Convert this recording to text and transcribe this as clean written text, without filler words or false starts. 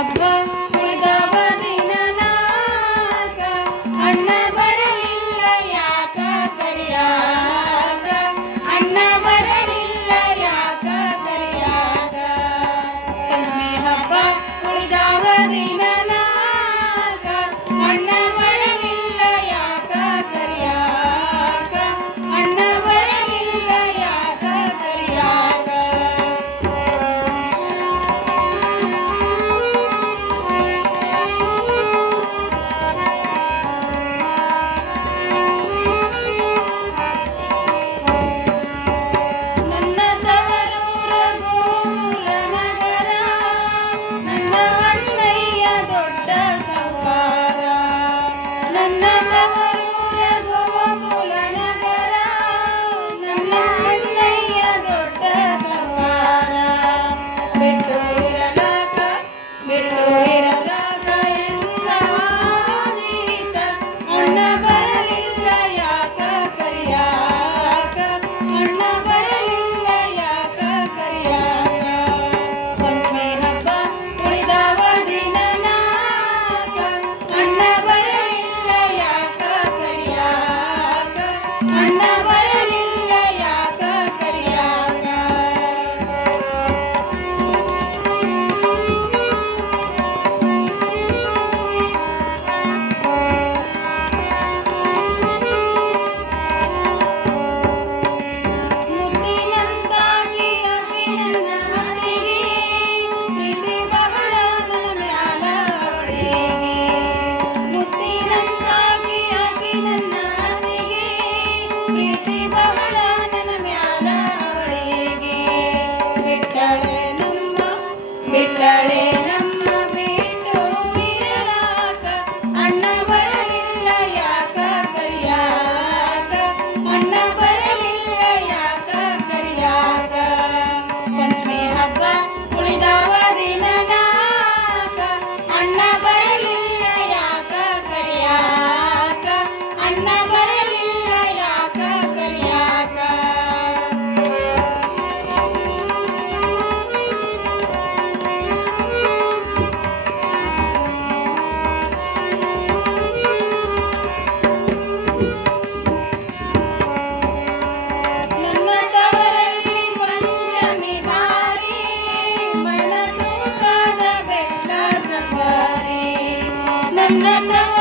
ಹಬ್ಬ ಉಳಿದವ ದಿನನಾಗ ಅಣ್ಣ ಬರಲಿಲ್ಲ ಯಾಕ ಕರಿಯಾಗ ಅಣ್ಣ ಬರಲಿಲ್ಲ ಯಾಕ ಕರಿಯಾಗ ಪಂಚಮಿ ಹಬ್ಬ ಉಳಿದವ ದಿನನಾಗ ಅಣ್ಣ ಬರಲಿಲ್ಲ ಯಾಕ ಕರಿಯಾಗ ಅಣ್ಣ ಬರಲಿಲ್ಲ ಯಾಕ ಕರಿಯಾಗ ನನ್ನ ತವರೂರ ಗೋಕುಲನಗರ ನನ್ನ ಅಣ್ಣಯ್ಯ ದೊಡ್ಡ ಸವಾರ ನನ್ನ ತವರೂರ ಗೋಕುಲನಗರ ನನ್ನ ಅಣ್ಣಯ್ಯ ದೊಡ್ಡ ಸವಾರ ಬಿಟ್ಟು ಇರಲಾಕ ಹೆಂಗಾದೀತ ಅಣ್ಣ ಬರಲಿಲ್ಲ ಯಾಕ ಕರಿಯಾಕ ಅಣ್ಣ ಬರಲಿಲ್ಲ ಯಾಕ ಕರಿಯಾಕ ಪಂಚಮಿ ಹಬ್ಬ ಉಳಿದವ ದಿನನಾಗ ಅಣ್ಣ ಬರಲಿಲ್ಲ ಯಾಕ ಕರಿಯಾಕ ಅಣ್ಣ ಬರಲಿಲ್ಲ ಯಾಕ ಕರಿಯಾಕ ಮುತ್ತಿನಂತಾಗಿ ಆಕಿ ನನ್ನ ಅತ್ತಿಗೆ ಪ್ರೀತಿ ಬಹಳ ನನ್ನ ಮ್ಯಾಲ ಅವಳಿಗೆ ಮುತ್ತಿನಂತಾಗಿ ಆಕಿ ನನ್ನ ಅತ್ತಿಗೆ ಪ್ರೀತಿ ಬಹಳ ನನ್ನ ಮ್ಯಾಲ ಅವಳಿಗೆ ಬಿಟ್ಟಳೆ ನಮ್ಮ ಬಿಟ್ಟು ಇರಲಾಕ ಅಣ್ಣ ಬರಲಿಲ್ಲ ಯಾಕ ಕರಿಯಾಕ ಅಣ್ಣ ಬರಲಿಲ್ಲ ಯಾಕ ಕರಿಯಾಕ ಪಂಚಮಿ ಹಬ್ಬ ಉಳಿದವ ದಿನನಾಗ ಅಣ್ಣ ಬರಲಿಲ್ಲ ಯಾಕ ಕರಿಯಾಕ ಅಣ್ಣ ಬರಲಿಲ್ಲ ಯಾಕ ಕರಿಯಾಕ ನನ್ನ ತವರಲ್ಲಿ ಪಂಚಮಿ ಬಾರಿ ಮಣ ತೂಕದ ಬೆಲ್ಲ ಸಂಗಾರಿ ನನ್ನ ತವರಲ್ಲಿ